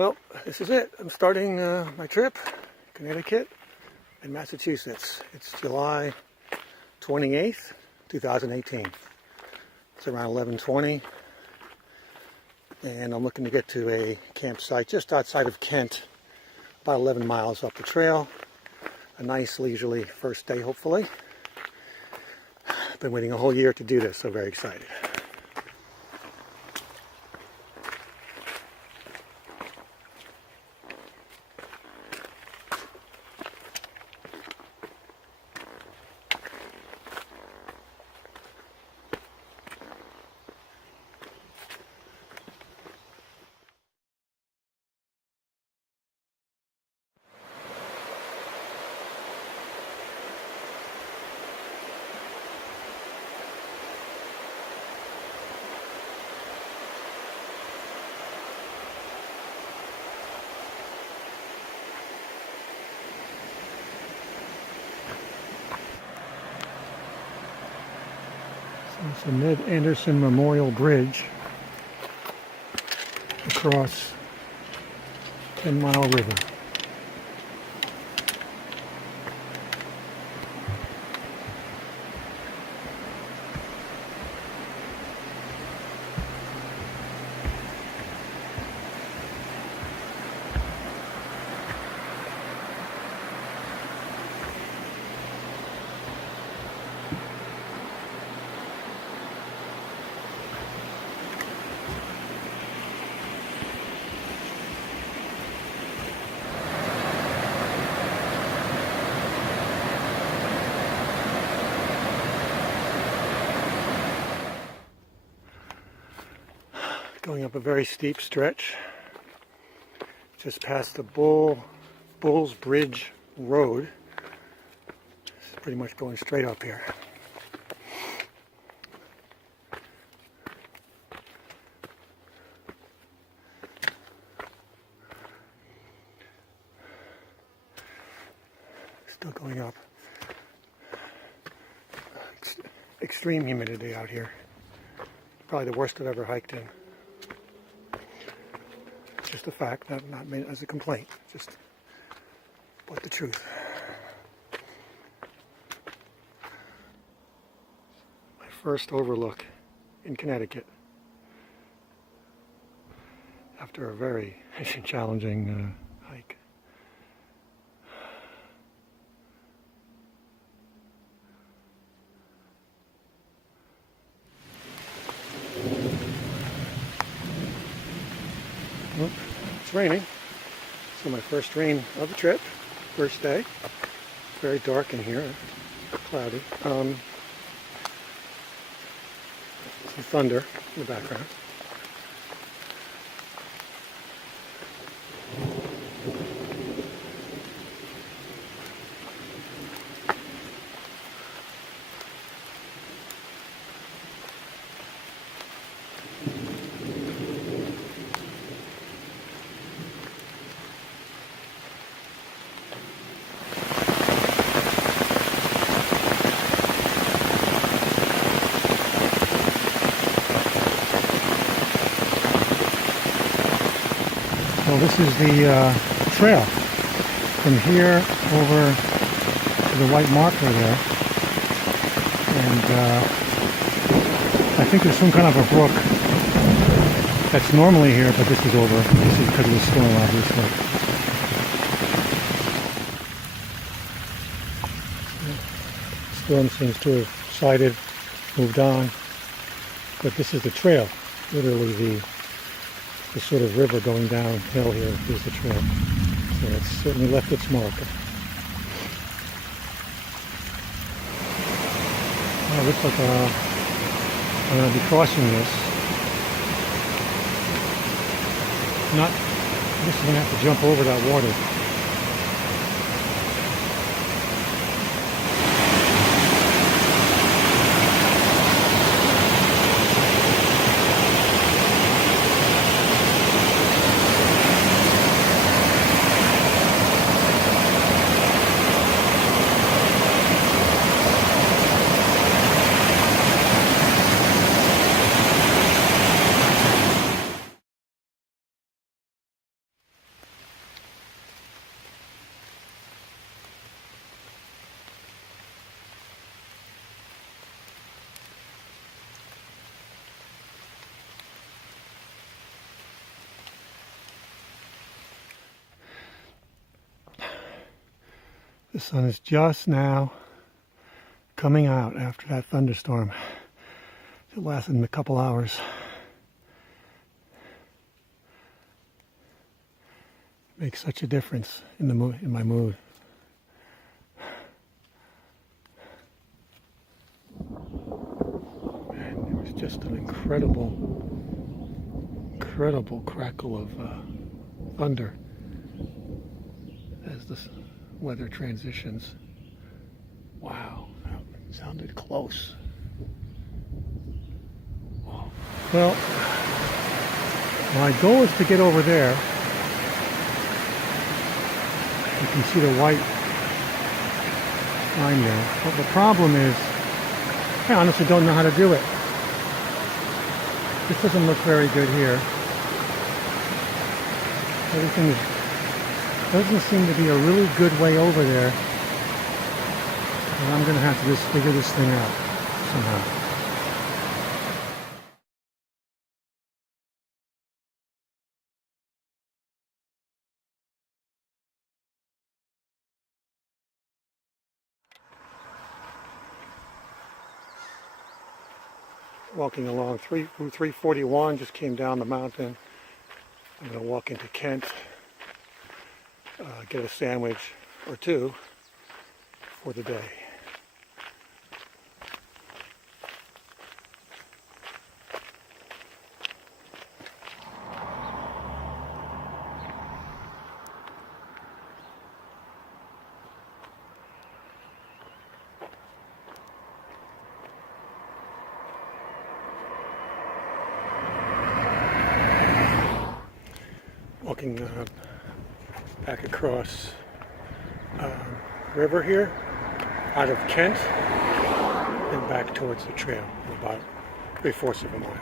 Well, this is it. I'm starting my trip, Connecticut and Massachusetts. It's July 28th, 2018. It's around 11:20, and I'm looking to get to a campsite just outside of Kent, about 11 miles up the trail. A nice, leisurely first day, hopefully. I've been waiting a whole year to do this, so very excited. It's the Ned Anderson Memorial Bridge across 10 Mile River. Going up a very steep stretch, just past the Bulls Bridge Road. It's pretty much going straight up here. Still going up. Extreme humidity out here. Probably the worst I've ever hiked in. Just a fact, not meant as a complaint, just but the truth. My first overlook in Connecticut after a very challenging hike. Well, it's raining. So my first rain of the trip, first day. It's very dark in here, cloudy. Some thunder in the background. So this is the trail from here over to the white marker there, and I think there's some kind of a brook that's normally here, but this is over. This is because of the storm, obviously. The storm seems to have sided, moved on, but this is the trail, literally the sort of river going downhill here is the trail. So it's certainly left its mark. It looks like I'm going to be crossing this. I guess I'm going to have to jump over that water. The sun is just now coming out after that thunderstorm. It lasted a couple hours. Makes such a difference in the mood, in my mood. Man, there was just an incredible crackle of thunder as the weather transitions. Wow, that sounded close. Well, my goal is to get over there. You can see the white line there. But the problem is, I honestly don't know how to do it. This doesn't look very good here. Everything doesn't seem to be a really good way over there. And I'm going to have to just figure this thing out somehow. Walking along Route 341, just came down the mountain. I'm going to walk into Kent, get a sandwich or two for the day. Walking back across river here, out of Kent, and back towards the trail, about 3/4 of a mile.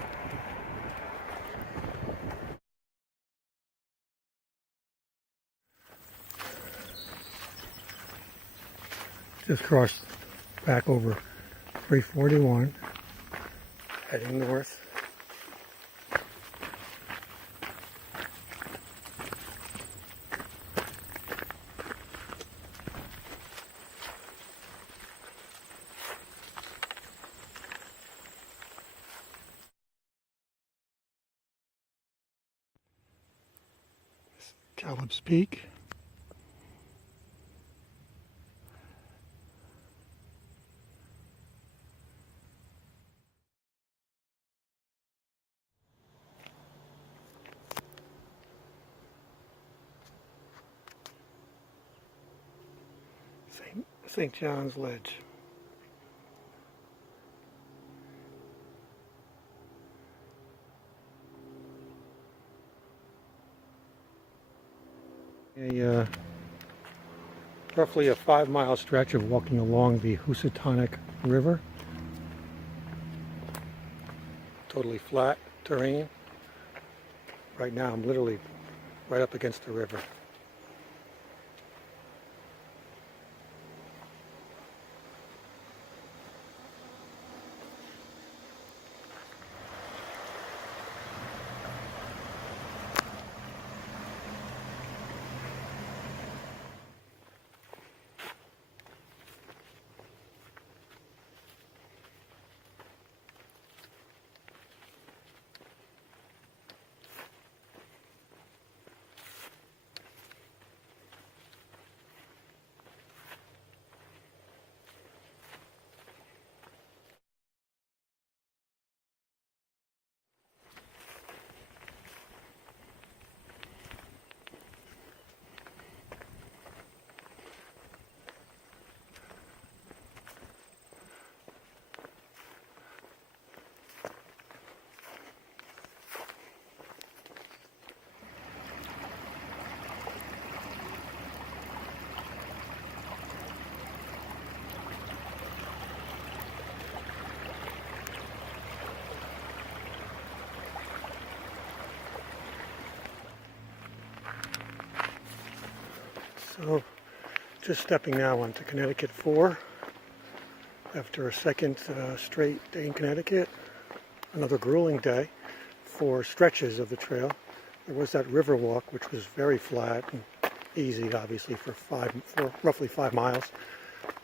Just crossed back over 341, heading north. Cowod's Peak. St. John's Ledge. Roughly a 5-mile stretch of walking along the Housatonic River. Totally flat terrain. Right now I'm literally right up against the river. So, just stepping now onto Connecticut 4 after a second straight day in Connecticut. Another grueling day for stretches of the trail. There was that river walk, which was very flat and easy, obviously, for roughly 5 miles.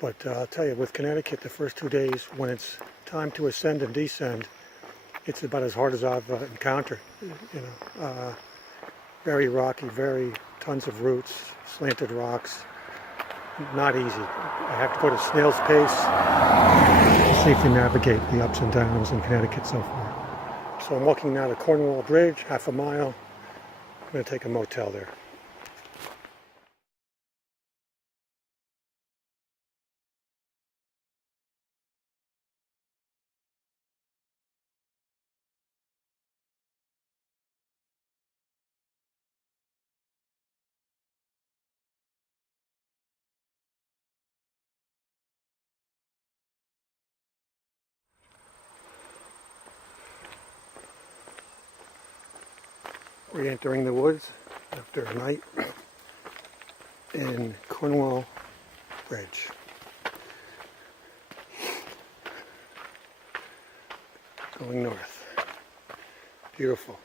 But I'll tell you, with Connecticut, the first 2 days, when it's time to ascend and descend, it's about as hard as I've encountered. Very rocky, tons of roots, slanted rocks. Not easy. I have to go at a snail's pace to safely navigate the ups and downs in Connecticut so far. So I'm walking now to Cornwall Bridge, half a mile. I'm going to take a motel there. Re-entering the woods after a night in Cornwall Bridge. Going north. Beautiful.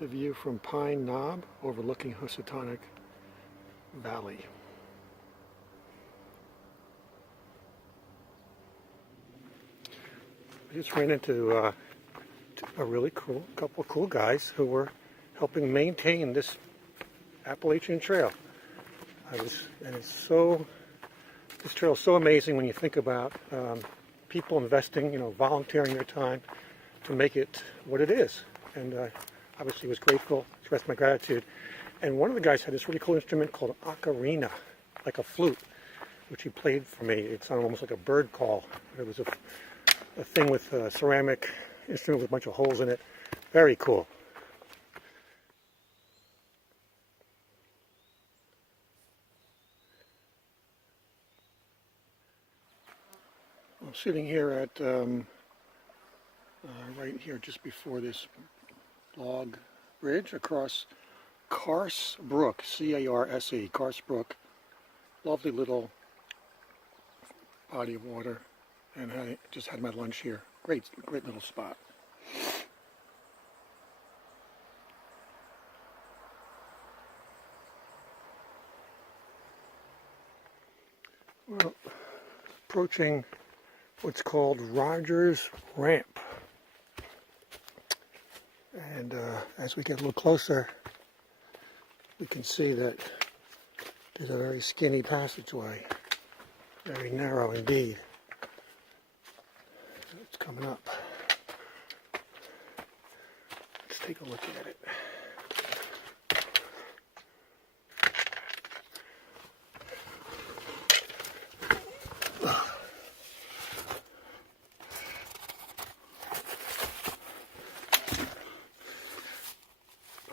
The view from Pine Knob overlooking Housatonic Valley. I just ran into a really couple of cool guys who were helping maintain this Appalachian trail. This trail is so amazing when you think about people investing, volunteering their time to make it what it is. And obviously was grateful, expressed my gratitude. And one of the guys had this really cool instrument called an ocarina, like a flute, which he played for me. It sounded almost like a bird call. It was a thing with a ceramic instrument with a bunch of holes in it. Very cool. I'm sitting here at right here just before this log bridge across Carse Brook, C-A-R-S-E, Carse Brook. Lovely little body of water, and I just had my lunch here. Great little spot. Well, approaching what's called Rogers Ramp. And as we get a little closer, we can see that there's a very skinny passageway, very narrow indeed. It's coming up. Let's take a look at it.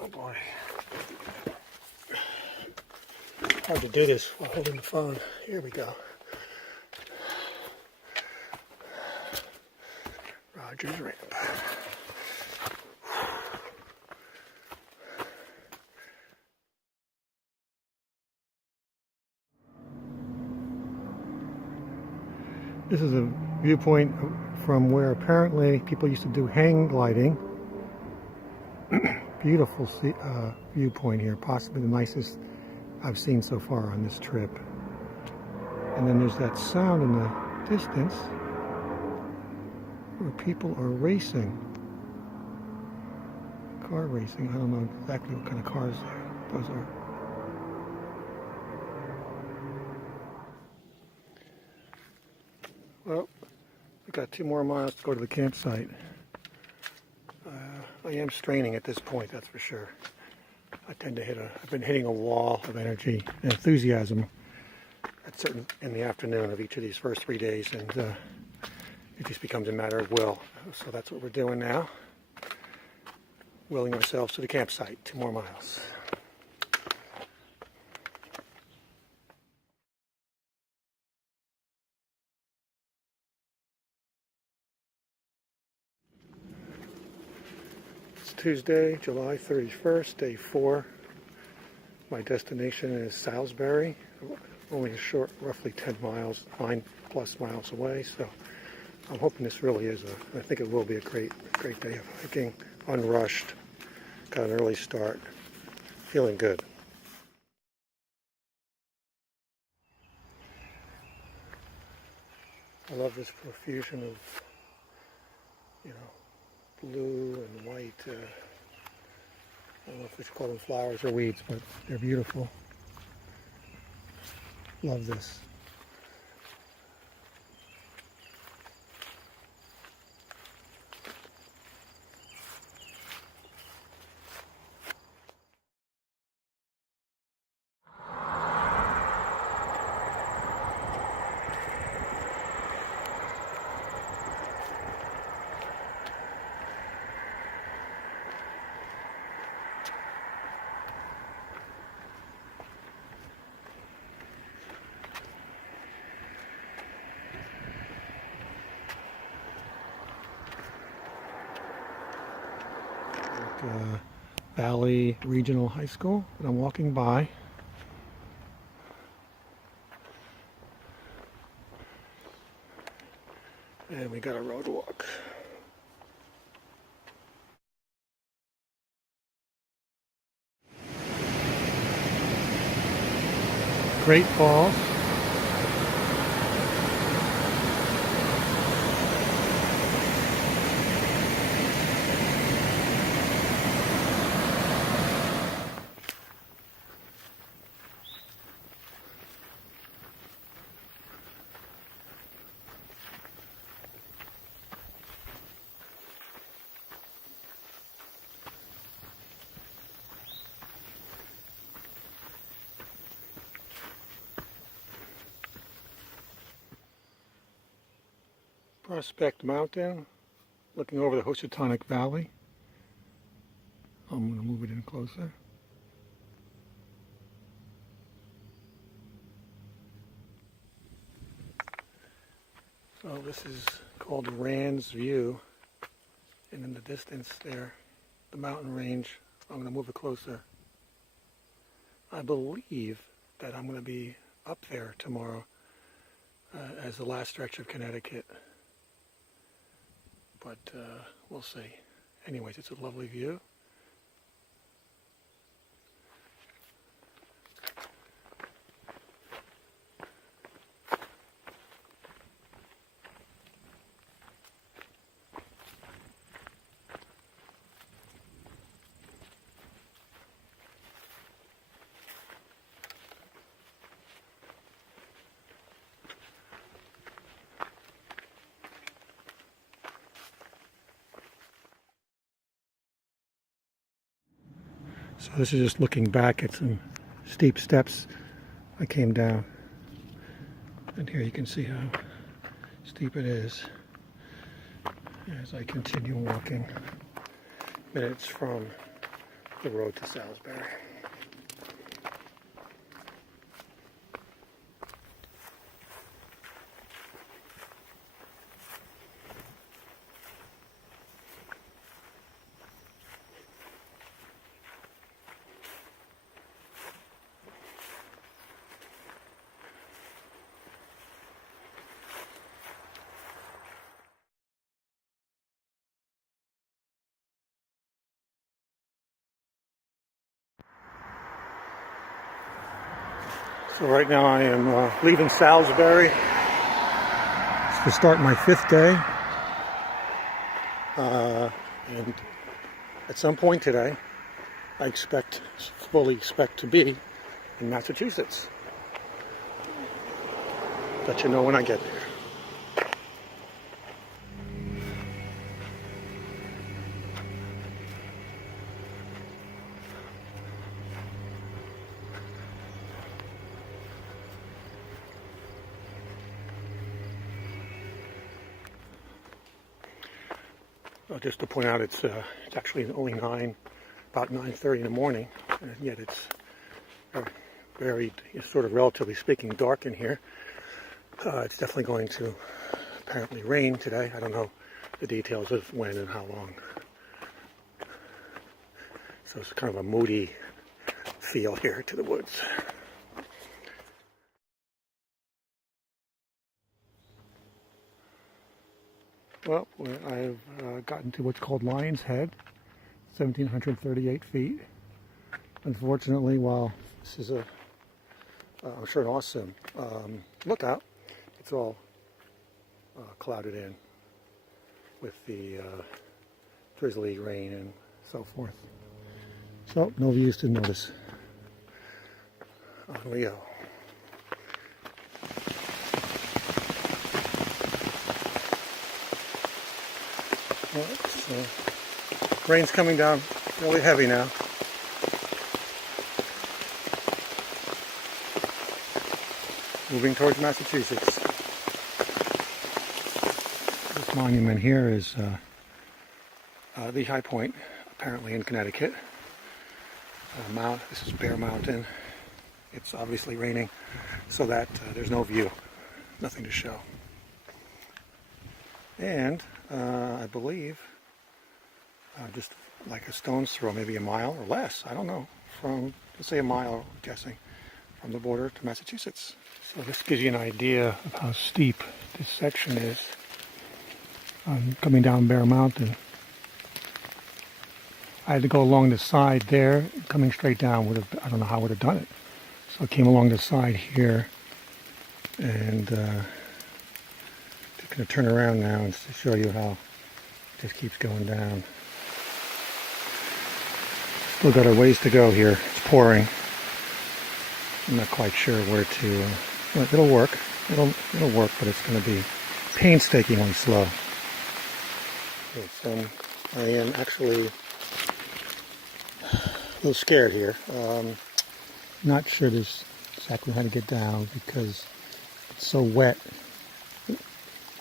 Oh boy. Hard to do this while holding the phone. Here we go. Rogers Ramp. This is a viewpoint from where apparently people used to do hang gliding. Beautiful viewpoint here, possibly the nicest I've seen so far on this trip. And then there's that sound in the distance where people are racing. Car racing. I don't know exactly what kind of cars those are. Well, we've got 2 more miles to go to the campsite. I am straining at this point, that's for sure. I tend to I've been hitting a wall of energy and enthusiasm in the afternoon of each of these first 3 days, and it just becomes a matter of will. So that's what we're doing now. Willing ourselves to the campsite, 2 more miles. Tuesday, July 31st, day 4. My destination is Salsbury, only a short, roughly 10 miles, 9+ miles away. So I'm hoping this really is I think it will be a great day of hiking, unrushed, got an early start, feeling good. I love this profusion of, blue and white, I don't know if we should call them flowers or weeds, but they're beautiful. Love this. Valley Regional High School that I'm walking by. And we got a road walk. Great Falls. Prospect Mountain, looking over the Housatonic Valley. I'm going to move it in closer. So this is called Rand's View, and in the distance there, the mountain range. I'm going to move it closer. I believe that I'm going to be up there tomorrow as the last stretch of Connecticut. But we'll see. Anyways, it's a lovely view. So this is just looking back at some steep steps I came down. And here you can see how steep it is as I continue walking minutes from the road to Salsbury. So right now I am leaving Salsbury to start my 5th day. And at some point today, I fully expect to be in Massachusetts. Let you know when I get there. Just to point out, it's actually only about 9:30 in the morning, and yet it's very, sort of relatively speaking, dark in here. It's definitely going to apparently rain today. I don't know the details of when and how long. So it's kind of a moody feel here to the woods. Well, I've gotten to what's called Lion's Head, 1,738 feet. Unfortunately, while this is I'm sure an awesome lookout, it's all clouded in with the drizzly rain and so forth. So, no views to notice. On we go. Well, rain's coming down really heavy now. Moving towards Massachusetts. This monument here is the high point, apparently in Connecticut. This is Bear Mountain. It's obviously raining, so that there's no view, nothing to show. And I believe just like a stone's throw, maybe a mile or less, I don't know, from, let's say a mile, I'm guessing, from the border to Massachusetts. So this gives you an idea of how steep this section is. Coming down Bear Mountain. I had to go along the side there. Coming straight down would have, I don't know how I would have done it. So I came along the side here, and just going to turn around now and to show you how it just keeps going down. Still got a ways to go here. It's pouring. I'm not quite sure where to. Well, it'll work. It'll work, but it's going to be painstakingly slow. Okay, so I am actually a little scared here. Not sure exactly how to get down because it's so wet.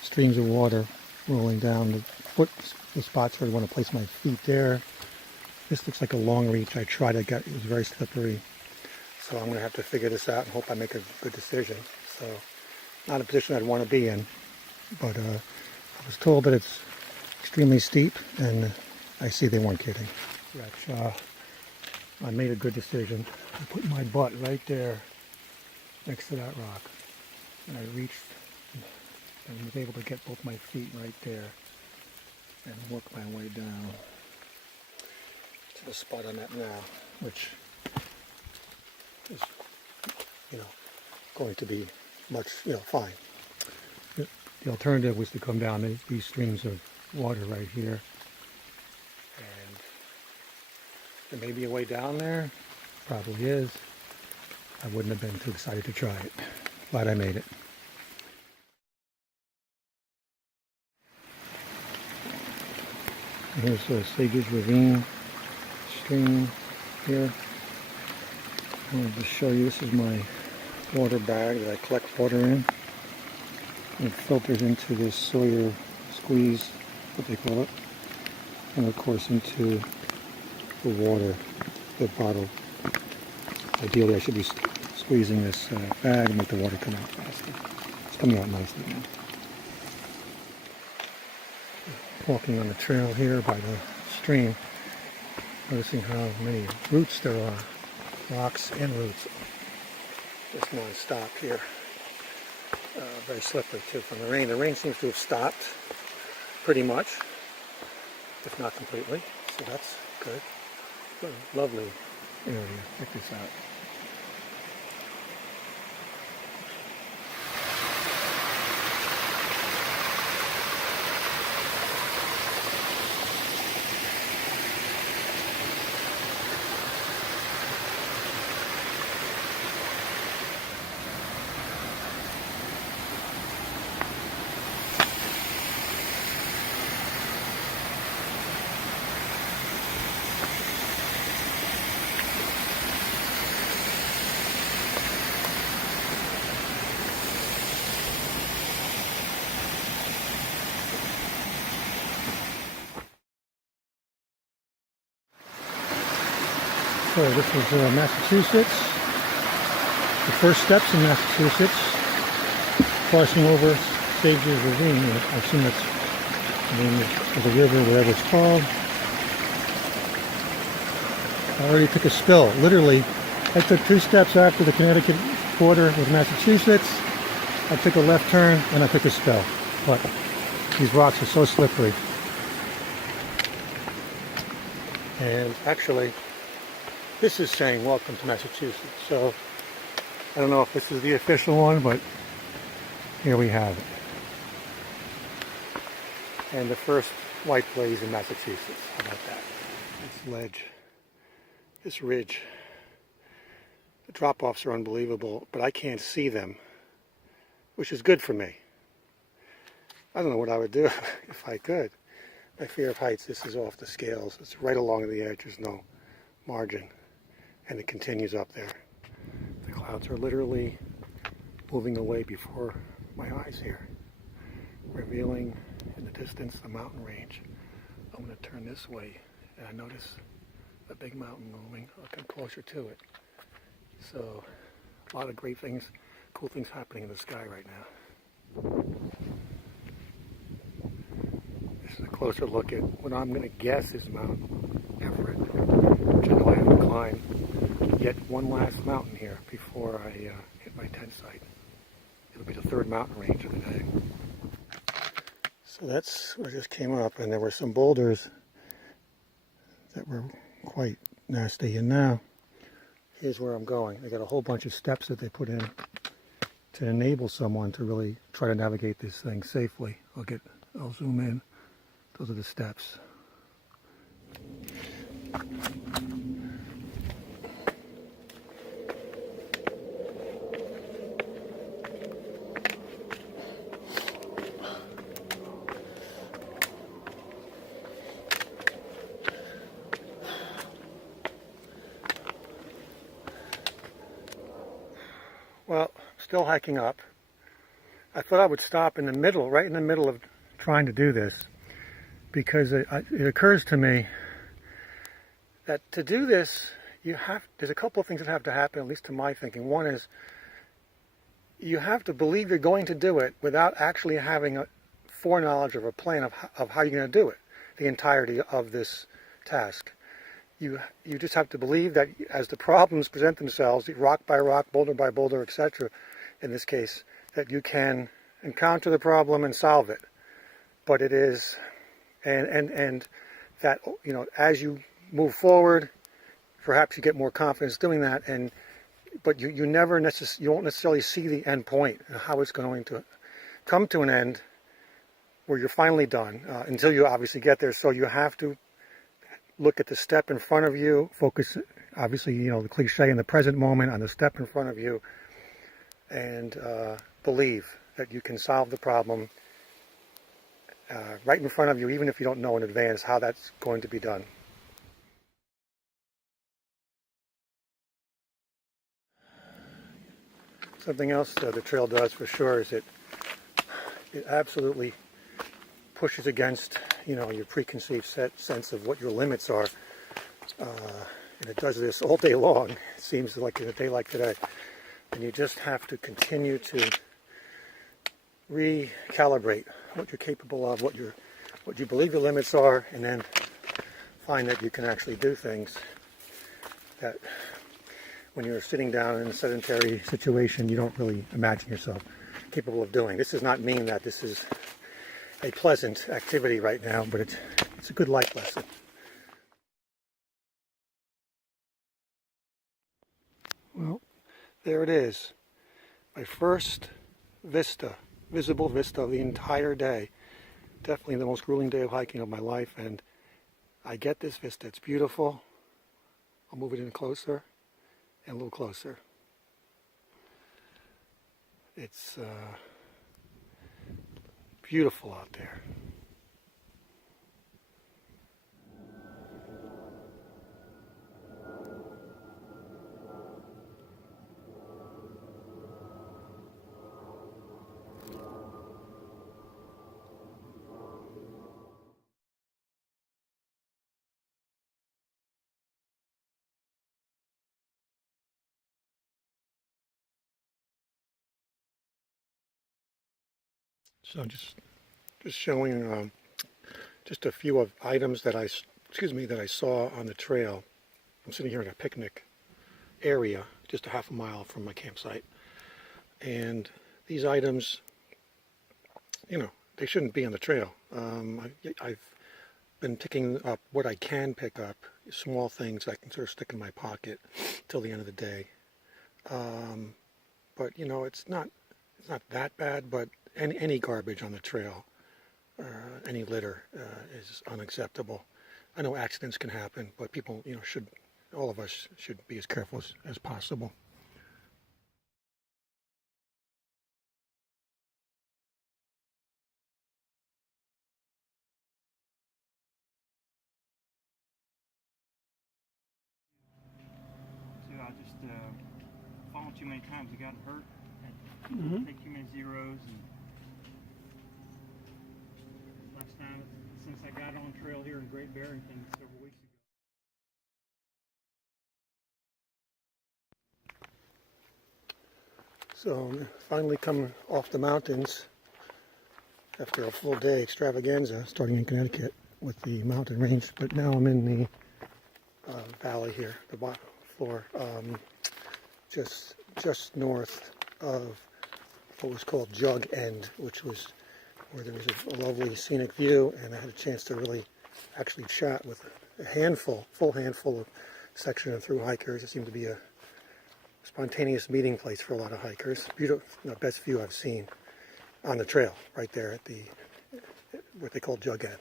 Streams of water rolling down the spots where I want to place my feet there. This looks like a long reach. I tried, it was very slippery. So I'm going to have to figure this out and hope I make a good decision. So not a position I'd want to be in, but I was told that it's extremely steep, and I see they weren't kidding. I made a good decision. I put my butt right there next to that rock, and I reached and was able to get both my feet right there and work my way down to the spot I'm at now, which is, going to be much, fine. The alternative was to come down these streams of water right here, and there may be a way down there. Probably is. I wouldn't have been too excited to try it. Glad I made it. Here's the Sage's Ravine stream here. I wanted to show you, this is my water bag that I collect water in. It filters into this Sawyer squeeze, what they call it, and of course into the water, the bottle. Ideally I should be squeezing this bag and make the water come out faster. It's coming out nicely now. Walking on the trail here by the stream, noticing how many roots there are. Rocks and roots, just non-stop here. Very slippery too from the rain. The rain seems to have stopped pretty much, if not completely, so that's good. What a lovely area. Check this out. So this is Massachusetts, the first steps in Massachusetts, crossing over Sage's Ravine. I assume that's the name of the river, whatever it's called. I already took a spill. Literally, I took 2 steps after the Connecticut border with Massachusetts. I took a left turn and I took a spill. But these rocks are so slippery. And actually, this is saying welcome to Massachusetts. So I don't know if this is the official one, but here we have it. And the first white blaze in Massachusetts. How about that? This ledge, this ridge. The drop-offs are unbelievable, but I can't see them, which is good for me. I don't know what I would do if I could. My fear of heights, this is off the scales. It's right along the edge. There's no margin. And it continues up there. The clouds are literally moving away before my eyes here, revealing in the distance the mountain range. I'm going to turn this way, and I notice a big mountain moving. I'll come closer to it. So, a lot of great things, cool things happening in the sky right now. This is a closer look at what I'm going to guess is Mount Everett, which I know I have to climb yet one last mountain here before I hit my tent site. It'll be the 3rd mountain range of the day. So that's what just came up, and there were some boulders that were quite nasty. And now, here's where I'm going. They got a whole bunch of steps that they put in to enable someone to really try to navigate this thing safely. I'll zoom in. Those are the steps. Well, still hiking up. I thought I would stop in the middle, right in the middle of trying to do this, because it occurs to me that to do this, there's a couple of things that have to happen, at least to my thinking. One is, you have to believe you're going to do it without actually having a foreknowledge of a plan of how you're going to do it, the entirety of this task. You just have to believe that as the problems present themselves, rock by rock, boulder by boulder, etc., in this case, that you can encounter the problem and solve it. But it is, and that, as you move forward, perhaps you get more confidence doing that, but you won't necessarily see the end point and how it's going to come to an end where you're finally done, until you obviously get there. So you have to look at the step in front of you, focus, obviously, the cliche in the present moment on the step in front of you, and believe that you can solve the problem right in front of you, even if you don't know in advance how that's going to be done. Something else the trail does for sure is it absolutely pushes against your preconceived sense of what your limits are, and it does this all day long. It seems like in a day like today, and you just have to continue to recalibrate what you're capable of, what you believe your limits are, and then find that you can actually do things that when you're sitting down in a sedentary situation you don't really imagine yourself capable of doing. This does not mean that this is a pleasant activity right now, but it's a good life lesson. Well, there it is. My first visible vista of the entire day. Definitely the most grueling day of hiking of my life, and I get this vista. It's beautiful. I'll move it in closer and a little closer. It's beautiful out there. So just showing just a few of items that I saw on the trail. I'm sitting here in a picnic area, just a half a mile from my campsite. And these items, you know, they shouldn't be on the trail. I've been picking up what I can pick up, small things I can sort of stick in my pocket till the end of the day. But you know, it's not that bad. But any garbage on the trail, any litter, is unacceptable. I know accidents can happen, but people, you know, all of us should be as careful as possible. I just fallen too many times. I got hurt. Take too many zeros. And last time, since I got on trail here in Great Barrington several weeks ago. So finally come off the mountains after a full day extravaganza starting in Connecticut with the mountain range. But now I'm in the valley here, the bottom floor, just north of what was called Jug End, which was where there was a lovely scenic view, and I had a chance to really actually chat with a full handful of section and through hikers. It seemed to be a spontaneous meeting place for a lot of hikers. Beautiful, best view I've seen on the trail, right there at what they call Jug End.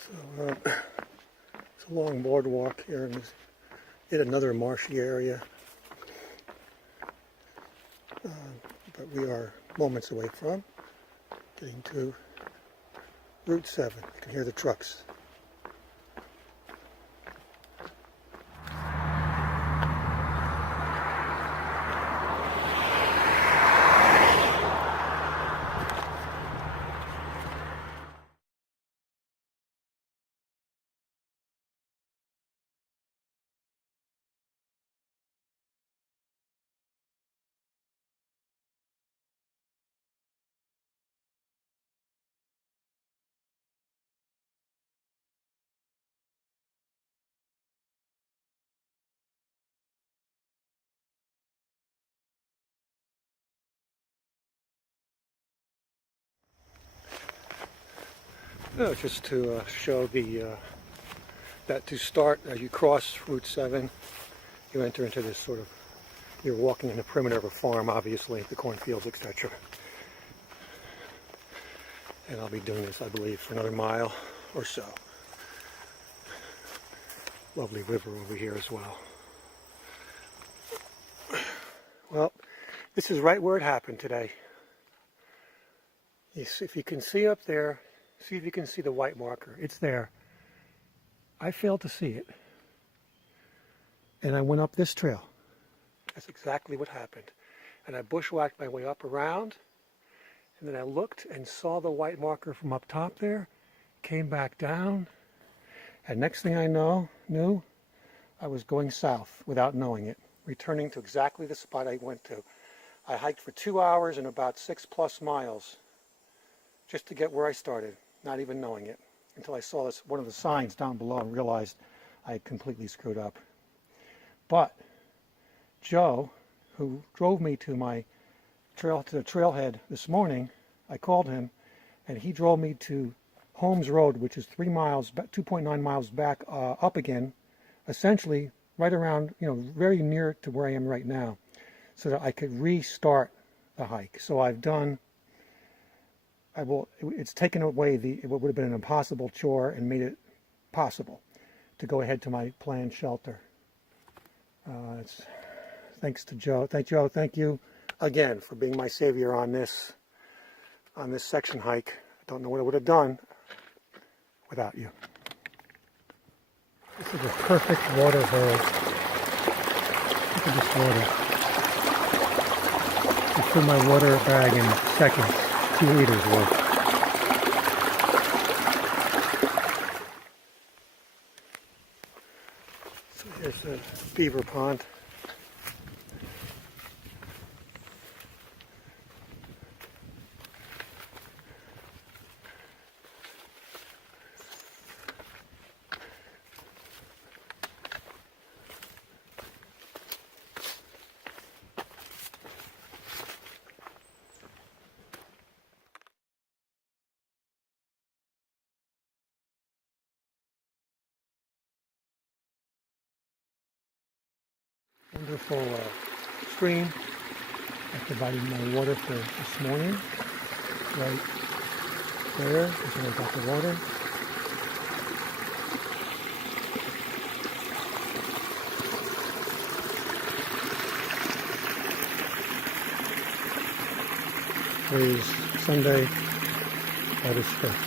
So it's a long boardwalk here, and hit another marshy area. But we are moments away from getting to Route 7. You can hear the trucks. No, just to show that to start, as you cross Route 7, you enter into this sort of, you're walking in the perimeter of a farm, obviously, the Cornfields Extension. And I'll be doing this, I believe, for another mile or so. Lovely river over here as well. Well, this is right where it happened today. If you can see up there, see if you can see the white marker. It's there. I failed to see it. And I went up this trail. That's exactly what happened. And I bushwhacked my way up around, and then I looked and saw the white marker from up top there, came back down, and next thing I knew, I was going south without knowing it, returning to exactly the spot I went to. I hiked for 2 hours and about 6+ miles just to get where I started, not even knowing it, until I saw one of the signs down below and realized I had completely screwed up. But Joe, who drove me to the trailhead this morning, I called him, and he drove me to Holmes Road, which is 3 miles, about 2.9 miles back up again, essentially right around, very near to where I am right now, so that I could restart the hike. So it's taken away what would have been an impossible chore and made it possible to go ahead to my planned shelter. It's thanks to Joe. Thank you again for being my savior on this section hike. I don't know what I would have done without you. This is a perfect water hole. Look at this water. I fill my water bag in seconds, 2 liters worth. So here's the beaver pond. Wonderful stream. I provided my water for this morning. Right there is where I got the water. Today is Sunday, August 5th.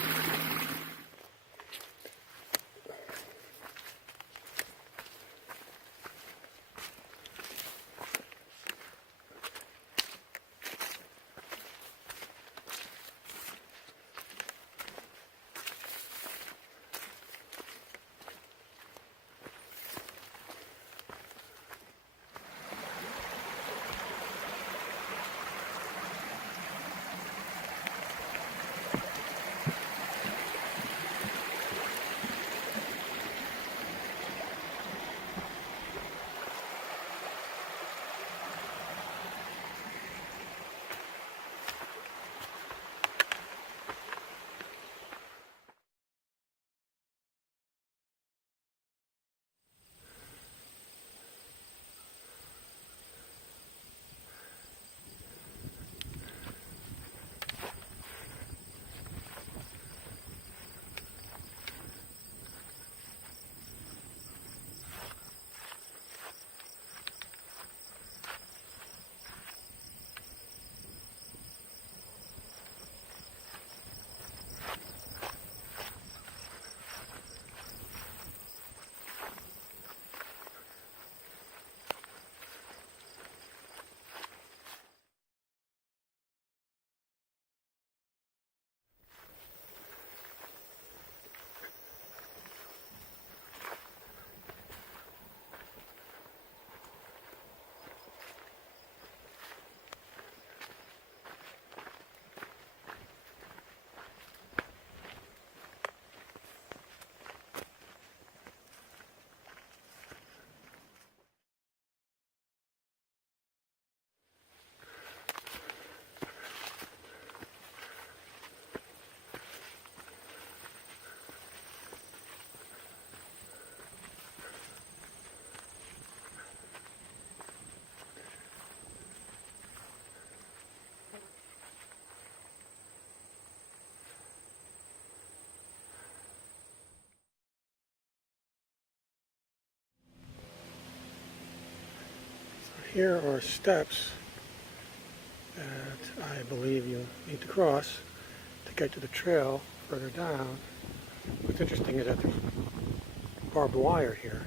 Here are steps that I believe you need to cross to get to the trail further down. What's interesting is that there's barbed wire here.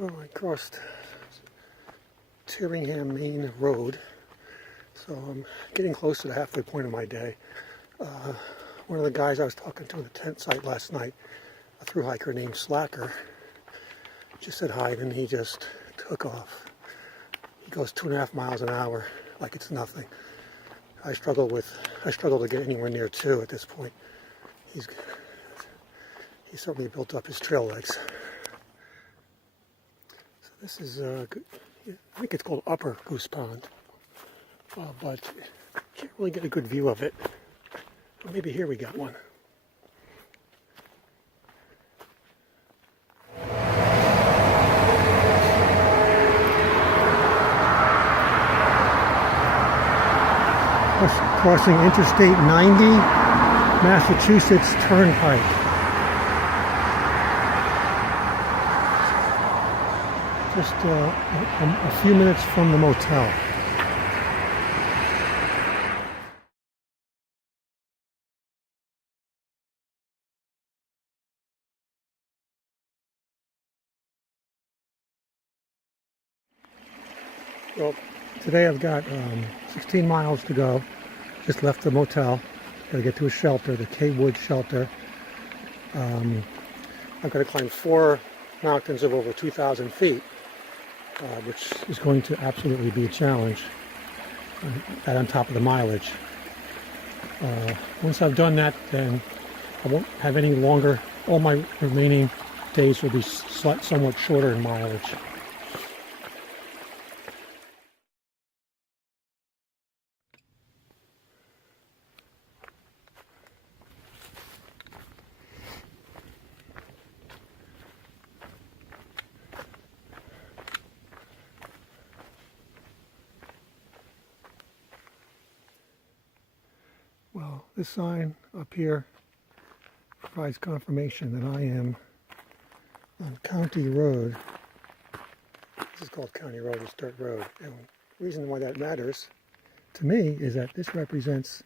Well, I crossed Tyringham Main Road, so I'm getting close to the halfway point of my day. One of the guys I was talking to at the tent site last night, a thru hiker named Slacker, just said hi, and he just took off. He goes 2.5 miles an hour like it's nothing. I struggle to get anywhere near 2 at this point. He's certainly built up his trail legs. So this is good. I think it's called Upper Goose Pond, but can't really get a good view of it. Well, maybe here we got one. Crossing Interstate 90, Massachusetts Turnpike. Just a few minutes from the motel. Well, today I've got 16 miles to go. Just left the motel. Got to get to a shelter, the Cawood Shelter. I've got to climb 4 mountains of over 2,000 feet, which is going to absolutely be a challenge. That on top of the mileage. Once I've done that, then I won't have any longer. All my remaining days will be somewhat shorter in mileage. Well, this sign up here provides confirmation that I am on County Road. This is called County Road, it's dirt road. And the reason why that matters to me is that this represents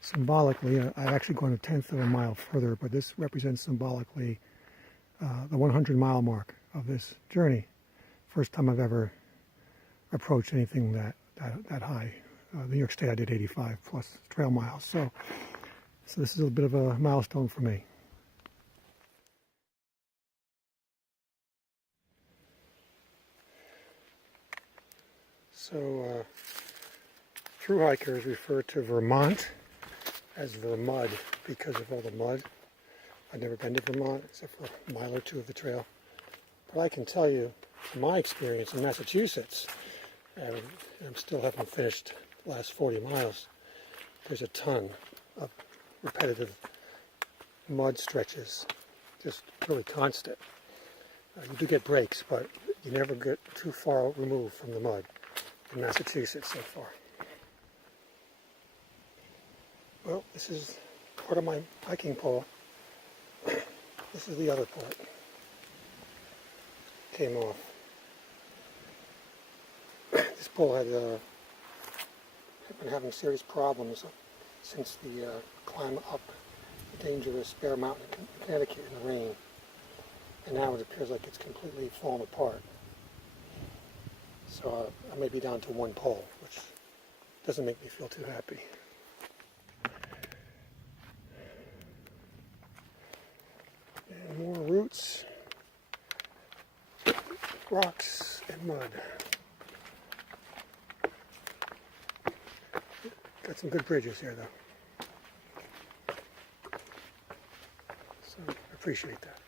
symbolically, I've actually gone 1/10 of a mile further, but this represents symbolically the 100-mile mark of this journey. First time I've ever approached anything that high. New York State I did 85 plus trail miles, so this is a bit of a milestone for me. So thru hikers refer to Vermont as Vermud because of all the mud. I've never been to Vermont except for a mile or 2 of the trail, but I can tell you from my experience in Massachusetts, and I still haven't finished the last 40 miles, there's a ton of repetitive mud stretches, just really constant. You do get breaks, but you never get too far removed from the mud in Massachusetts so far. Well, this is part of my hiking pole. This is the other part. Came off. This pole had been having serious problems since the climb up the dangerous Bear Mountain in Connecticut in the rain. And now it appears like it's completely fallen apart. So I may be down to 1 pole, which doesn't make me feel too happy. And more roots, rocks, and mud. Got some good bridges here, though. So I appreciate that.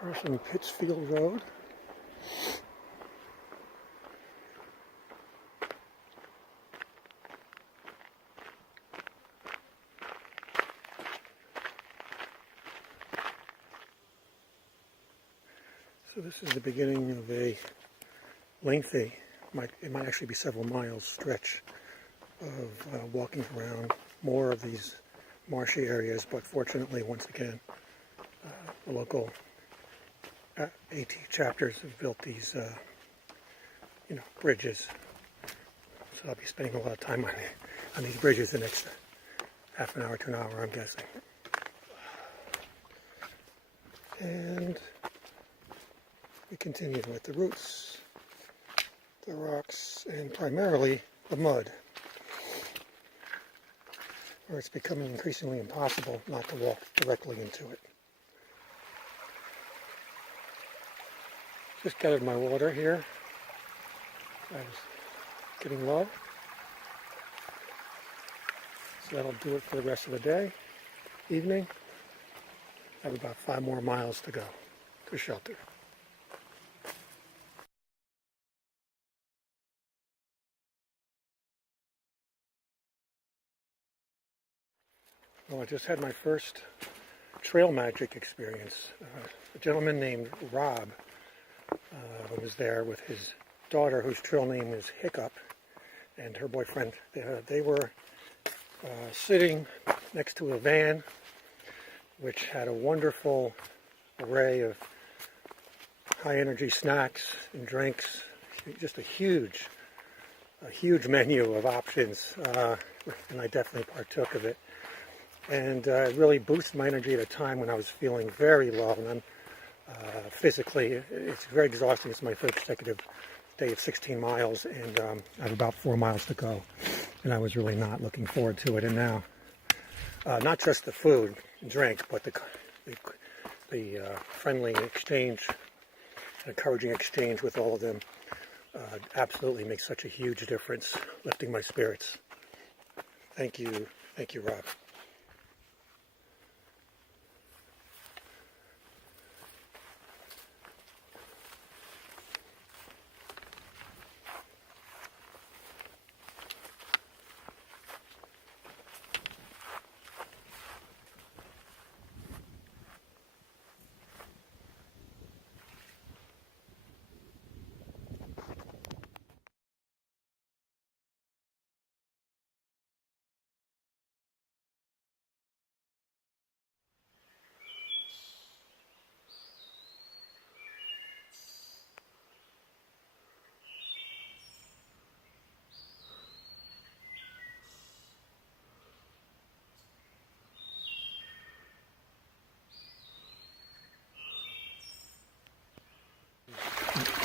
Crossing Pittsfield Road. So this is the beginning of a lengthy. It might actually be several miles stretch of walking around more of these marshy areas, but fortunately, once again, the local AT chapters have built these, bridges. So I'll be spending a lot of time on these bridges the next half an hour to an hour, I'm guessing. And we continue with the roots, the rocks, and primarily the mud, where it's becoming increasingly impossible not to walk directly into it. Just gathered my water here. I was getting low. So that'll do it for the rest of the day, evening. I have about 5 more miles to go to shelter. Well, I just had my first trail magic experience. A gentleman named Rob was there with his daughter, whose trail name is Hiccup, and her boyfriend. They were sitting next to a van which had a wonderful array of high-energy snacks and drinks. Just a huge menu of options, and I definitely partook of it. And it really boosted my energy at a time when I was feeling very low, and I'm physically, it's very exhausting. It's my third consecutive day of 16 miles, and I have about 4 miles to go, and I was really not looking forward to it. And now, not just the food and drink, but the friendly exchange, encouraging exchange with all of them absolutely makes such a huge difference, lifting my spirits. Thank you, Rob.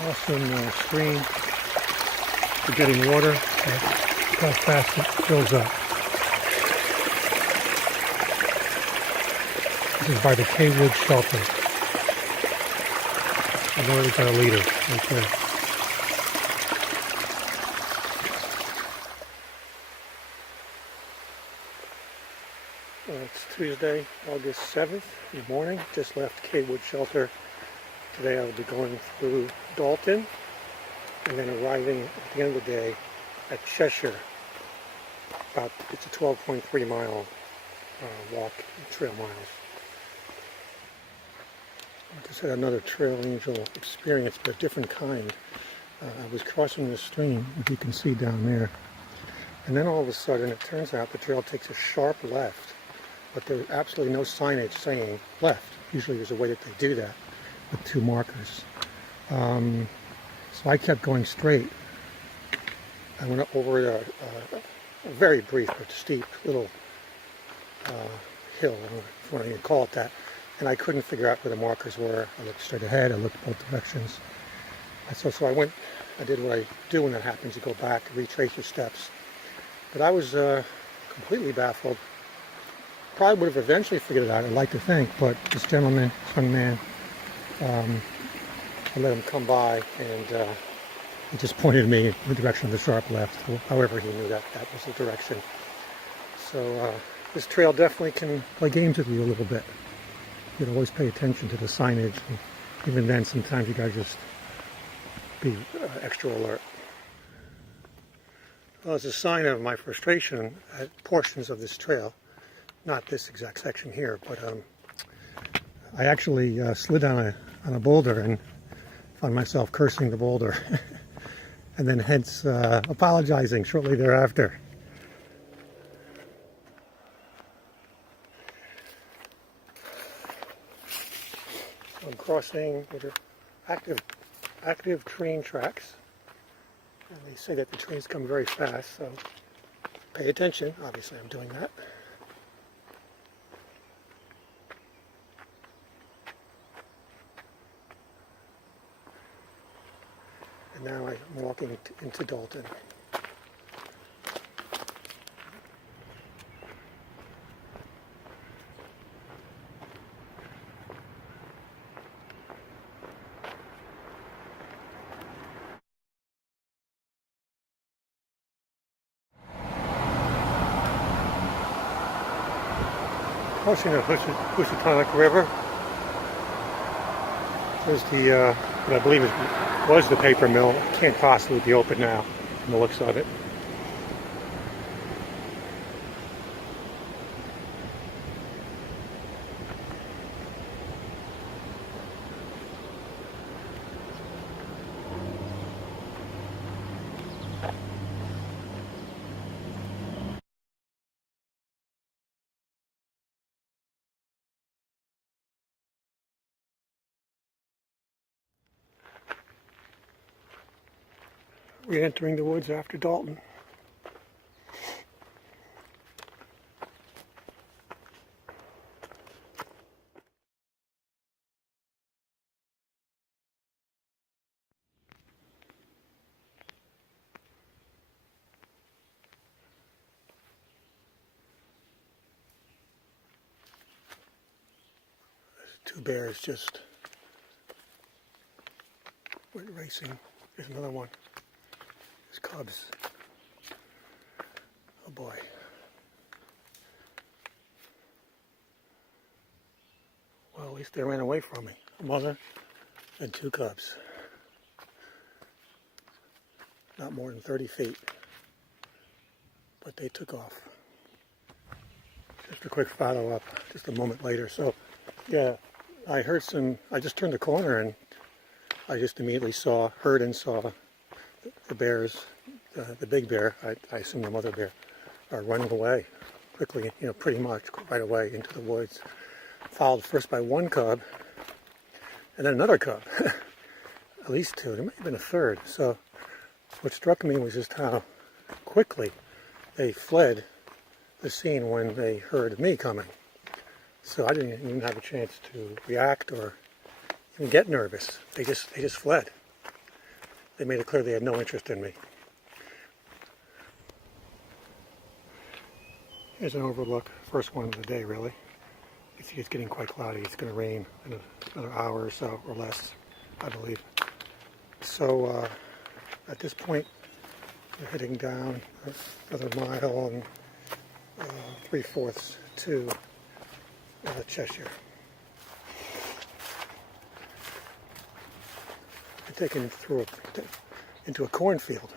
Awesome stream for getting water. That's how fast it fills up. This is by the Cawood Shelter. I've already got a leader right there. It's Tuesday, August 7th in the morning. Just left Cawood Shelter. Today I will be going through Dalton and then arriving at the end of the day at Cheshire. It's a 12.3 mile walk, trail miles. I just had another trail angel experience, but a different kind. I was crossing the stream, as you can see down there, and then all of a sudden it turns out the trail takes a sharp left, but there's absolutely no signage saying left. Usually there's a way that they do that with 2 markers. So I kept going straight. I went over a very brief but steep little hill, if you want to call it that, and I couldn't figure out where the markers were. I looked straight ahead, I looked both directions. So I did what I do when that happens. You go back, retrace your steps. But I was completely baffled. Probably would have eventually figured it out, I'd like to think, but this gentleman, this young man, I let him come by, and he just pointed me in the direction of the sharp left. However, he knew that was the direction. So this trail definitely can play games with you a little bit. You always pay attention to the signage, and even then, sometimes you gotta just be extra alert. Well, as a sign of my frustration at portions of this trail, not this exact section here, but I actually slid on a boulder and found myself cursing the boulder. and then hence apologizing shortly thereafter. I'm crossing active train tracks, and they say that the trains come very fast, so pay attention. Obviously I'm doing that. And now I'm walking into Dalton. Crossing the Housatonic River. There's the, what I believe was the paper mill. Can't possibly be open now from the looks of it. Re-entering the woods after Dalton. Two bears just went racing. There's another one. There's cubs. Oh boy. Well, at least they ran away from me. A mother and two cubs. Not more than 30 feet. But they took off. Just a quick follow-up just a moment later. So, yeah, I just turned the corner and I just immediately heard and saw the bears, the big bear, I assume the mother bear, are running away quickly, pretty much right away into the woods. Followed first by one cub and then another cub. At least two. There might have been a third. So what struck me was just how quickly they fled the scene when they heard me coming. So I didn't even have a chance to react or even get nervous. They just fled. They made it clear they had no interest in me. Here's an overlook, first one of the day really. You see it's getting quite cloudy. It's going to rain in another hour or so, or less, I believe. So at this point, we're heading down another mile and 3/4 to Cheshire. I'm taken into a cornfield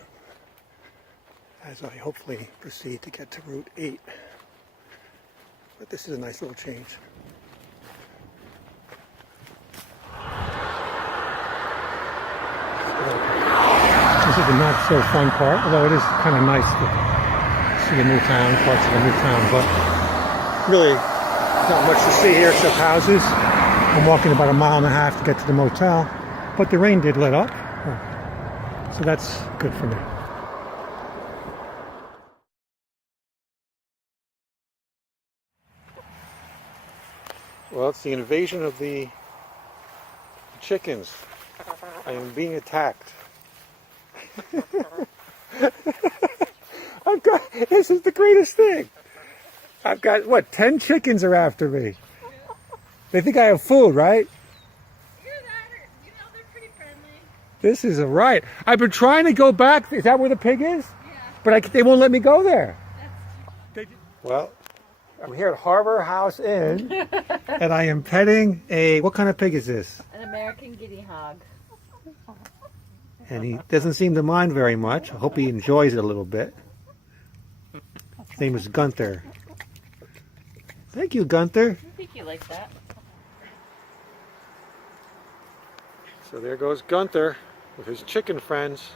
as I hopefully proceed to get to Route 8. But this is a nice little change. This is the not so fun part, although it is kind of nice to see a new town, parts of a new town, but really not much to see here except houses. I'm walking about 1.5 miles to get to the motel, but the rain did let up, so that's good for me. Well, it's the invasion of the chickens. I am being attacked. This is the greatest thing. I've got, 10 chickens are after me. They think I have food, right? They're pretty friendly. This is a riot. I've been trying to go back. Is that where the pig is? Yeah. But they won't let me go there. Well, I'm here at Harbor House Inn, and I am petting what kind of pig is this? An American guinea hog. And he doesn't seem to mind very much. I hope he enjoys it a little bit. His name is Gunther. Thank you, Gunther. I think you like that. So there goes Gunther with his chicken friends.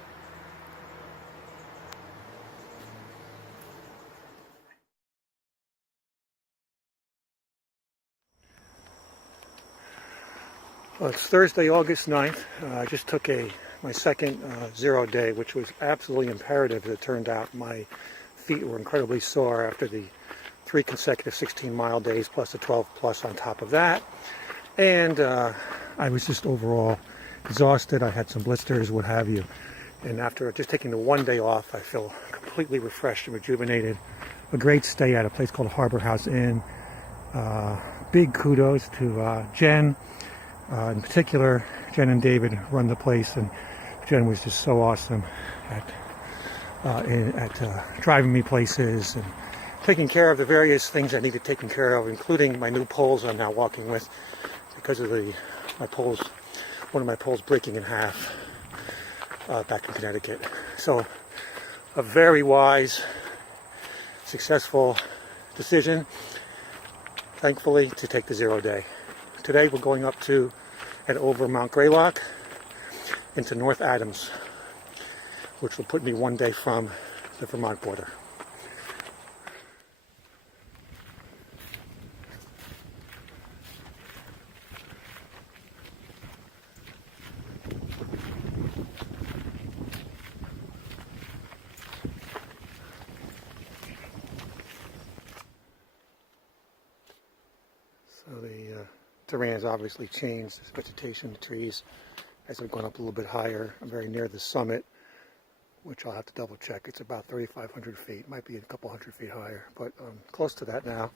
Well, it's Thursday, August 9th. I just took my second 0 day, which was absolutely imperative, as it turned out. My feet were incredibly sore after the 3 consecutive 16-mile days, plus the 12 plus on top of that. And I was just overall exhausted. I had some blisters, what have you. And after just taking the 1 day off, I feel completely refreshed and rejuvenated. A great stay at a place called Harbor House Inn. Big kudos to Jen. In particular, Jen and David run the place, and Jen was just so awesome at driving me places and taking care of the various things I needed taken care of, including my new poles I'm now walking with because of one of my poles breaking in half back in Connecticut. So a very wise, successful decision, thankfully, to take the 0 day. Today we're going up to and over Mount Greylock into North Adams, which will put me 1 day from the Vermont border. So the terrain has obviously changed. There's vegetation, the trees, as I've gone up a little bit higher. I'm very near the summit, which I'll have to double check. It's about 3,500 feet, might be a couple hundred feet higher, but I'm close to that now.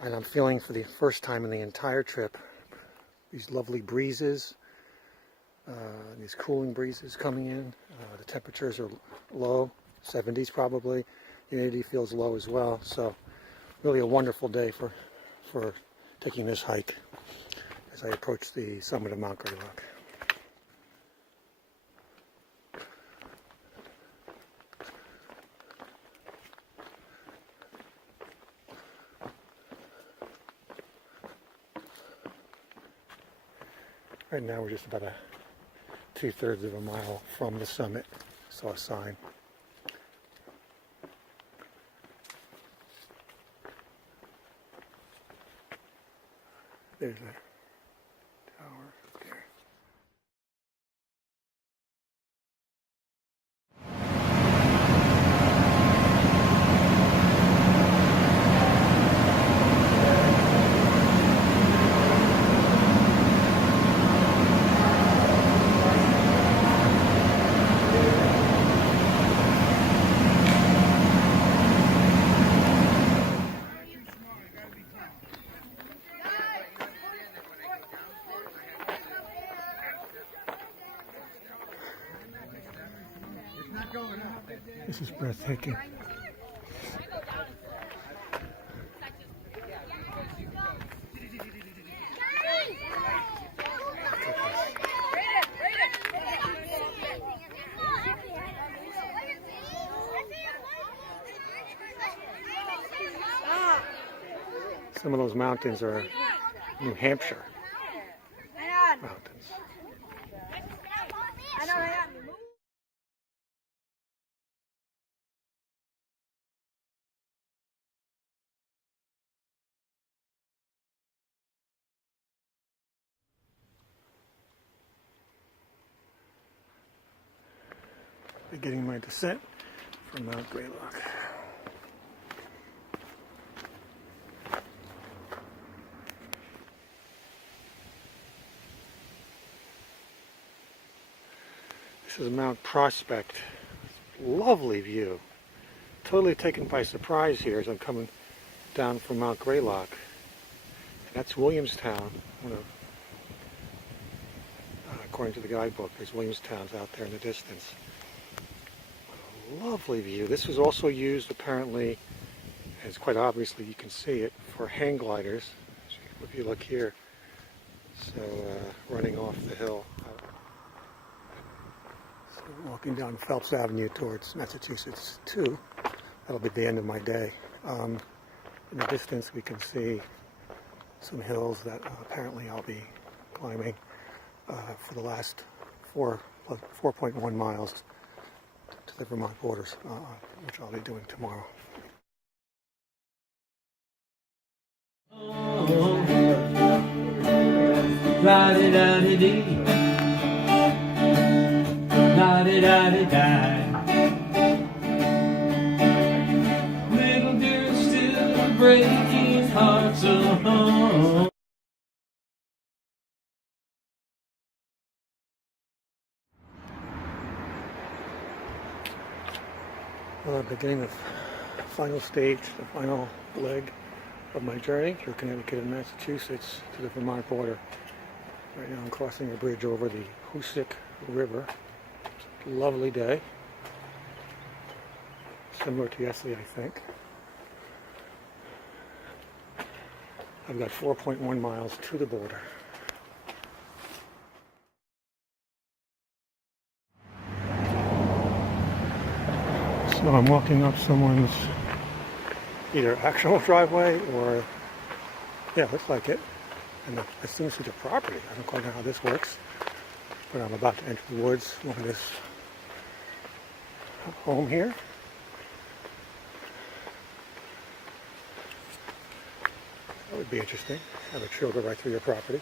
And I'm feeling for the first time in the entire trip these lovely breezes, these cooling breezes coming in. The temperatures are low, 70s probably. Humidity feels low as well. So really a wonderful day for taking this hike as I approach the summit of Mount Greylock. Right now we're just about 2/3 of a mile from the summit. Saw a sign. There's a tower up there. This is breathtaking. Some of those mountains are New Hampshire mountains. Beginning my descent from Mount Greylock. This is Mount Prospect. Lovely view. Totally taken by surprise here as I'm coming down from Mount Greylock. And that's Williamstown. According to the guidebook, there's Williamstown's out there in the distance. Lovely view. This was also used apparently, as quite obviously you can see it, for hang gliders. If you look here, so running off the hill. So walking down Phelps Avenue towards Massachusetts 2. That'll be the end of my day. In the distance we can see some hills that apparently I'll be climbing for the last 4.1 miles to the Vermont borders, which I'll be doing tomorrow. La-di-da-di-dee, la-di-da-di-di. Little girl still breaking hearts alone. Well, beginning the final stage, the final leg of my journey through Connecticut and Massachusetts to the Vermont border. Right now I'm crossing a bridge over the Hoosick River. Lovely day. Similar to yesterday, I think. I've got 4.1 miles to the border. So I'm walking up someone's either actual driveway or, yeah, looks like it. And I assume it's their property. I don't quite know how this works. But I'm about to enter the woods. Look at this home here. That would be interesting. Have a trail go right through your property.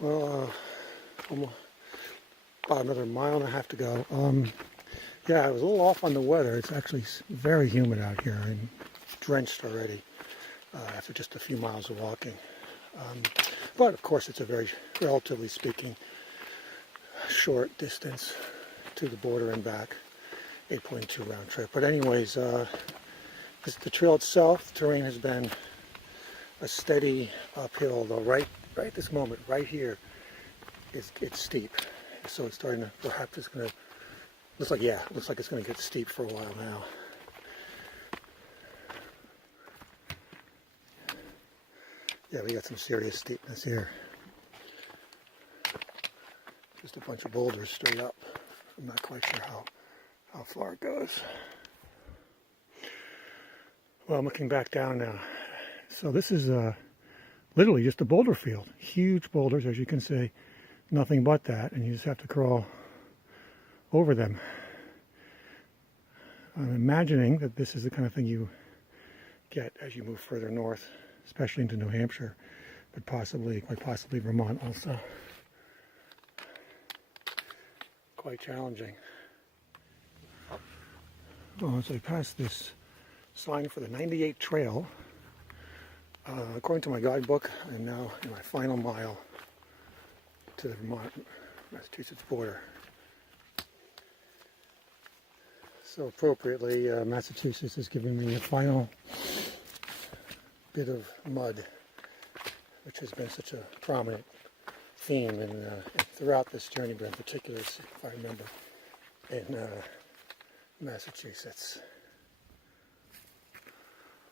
Well, about another mile and a half to go. Yeah, I was a little off on the weather. It's actually very humid out here. I'm drenched already after just a few miles of walking. But of course, it's a very, relatively speaking, short distance to the border and back. 8.2 round trip. But anyways, the trail itself, the terrain has been a steady uphill, though right this moment, right here, it's steep. So it's starting to, perhaps it's going to, looks like it's going to get steep for a while now. Yeah, we got some serious steepness here. Just a bunch of boulders straight up. I'm not quite sure how far it goes. Well, I'm looking back down now. So this is literally just a boulder field. Huge boulders, as you can see. Nothing but that, and you just have to crawl over them. I'm imagining that this is the kind of thing you get as you move further north, especially into New Hampshire, but quite possibly Vermont also. Quite challenging. Well, as I pass this sign for the 98 trail, according to my guidebook, I'm now in my final mile to the Vermont-Massachusetts border. So appropriately, Massachusetts is giving me a final bit of mud, which has been such a prominent theme throughout this journey, but in particular, if I remember, in Massachusetts.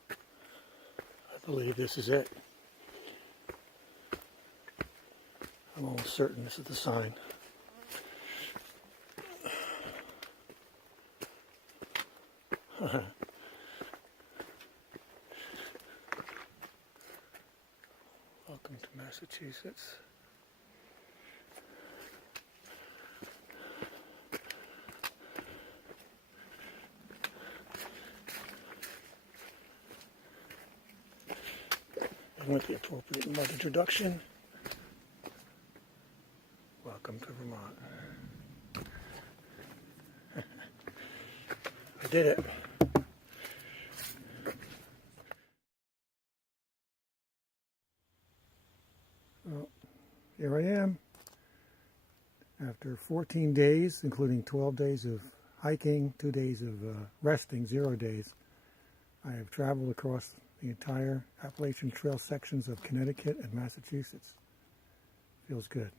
I believe this is it. I'm almost certain this is the sign. Welcome to Massachusetts. And with the appropriate mud introduction, welcome to Vermont. I did it. Well, here I am. After 14 days, including 12 days of hiking, 2 days of resting, 0 days, I have traveled across the entire Appalachian Trail sections of Connecticut and Massachusetts. Feels good.